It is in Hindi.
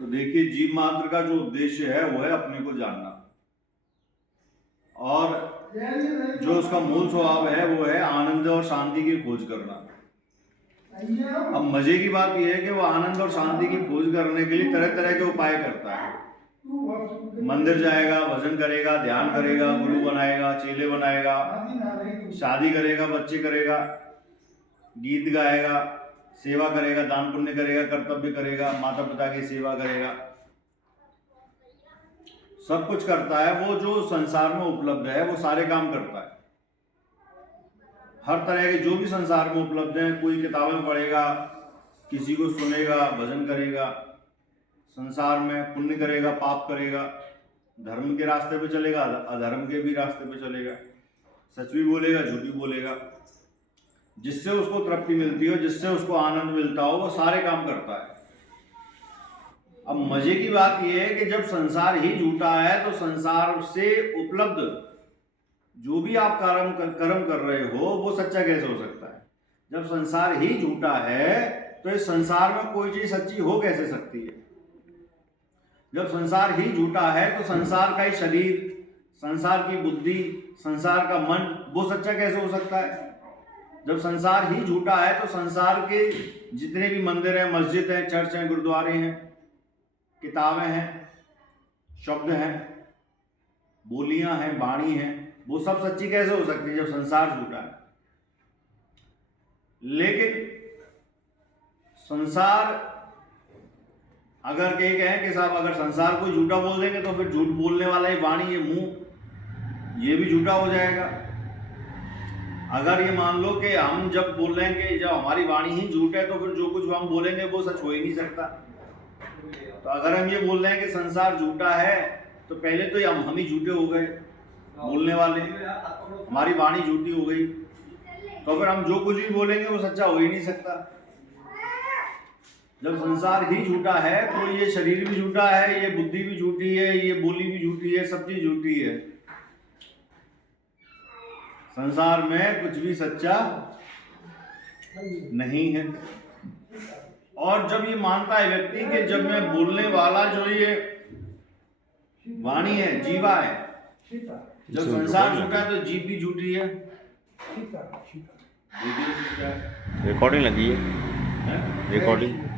तो देखिए, जीव मात्र का जो उद्देश्य है वो है अपने को जानना, और जो उसका मूल स्वभाव है वो है आनंद और शांति की खोज करना। अब मजे की बात यह है कि वो आनंद और शांति की खोज करने के लिए तरह तरह के उपाय करता है। मंदिर जाएगा, भजन करेगा, ध्यान करेगा, गुरु बनाएगा, चेले बनाएगा, शादी करेगा, बच्चे करेगा, गीत गाएगा, सेवा करेगा, दान पुण्य करेगा, कर्तव्य करेगा, माता पिता की सेवा करेगा, सब कुछ करता है। वो जो संसार में उपलब्ध है वो सारे काम करता है। हर तरह के जो भी संसार में उपलब्ध है, कोई किताबें पढ़ेगा, किसी को सुनेगा, भजन करेगा, संसार में पुण्य करेगा, पाप करेगा, धर्म के रास्ते पे चलेगा, अधर्म के भी रास्ते पे चलेगा, सच भी बोलेगा, झूठ भी बोलेगा, जिससे उसको तृप्ति मिलती हो, जिससे उसको आनंद मिलता हो, वो सारे काम करता है। अब मजे की बात यह है कि जब संसार ही झूठा है तो संसार से उपलब्ध जो भी आप कर्म कर रहे हो वो सच्चा कैसे हो सकता है? जब संसार ही झूठा है तो इस संसार में कोई चीज सच्ची हो कैसे सकती है? जब संसार ही झूठा है तो संसार का ही शरीर, संसार की बुद्धि, संसार का मन, वो सच्चा कैसे हो सकता है? जब संसार ही झूठा है तो संसार के जितने भी मंदिर हैं, मस्जिद हैं, चर्च हैं, गुरुद्वारे हैं, किताबें हैं, शब्द हैं, बोलियां हैं, वाणी हैं, वो सब सच्ची कैसे हो सकती है जब संसार झूठा है? लेकिन संसार अगर कहें कि साहब अगर संसार को झूठा बोल देंगे तो फिर झूठ बोलने वाला ये वाणी, ये मुंह, ये भी झूठा हो जाएगा। अगर ये मान लो कि हम जब बोल रहे हैं कि जब हमारी वाणी ही झूठ है तो फिर जो कुछ हम बोलेंगे वो सच हो ही नहीं सकता। तो अगर हम ये बोल रहे हैं कि संसार झूठा है तो पहले तो हम ही झूठे हो गए, बोलने वाले, हमारी वाणी झूठी हो गई, तो फिर हम जो कुछ भी बोलेंगे वो सच्चा हो ही नहीं सकता। जब संसार ही झूठा है तो ये शरीर भी झूठा है, ये बुद्धि भी झूठी है, ये बोली भी झूठी है, सब चीज झूठी है। संसार में कुछ भी सच्चा नहीं है। और जब ये मानता है व्यक्ति कि जब मैं बोलने वाला जो ये वाणी है, जीवा है, जब संसार झूठा है तो जीव भी झूठी है, रिकॉर्डिंग लगी है, रिकॉर्डिंग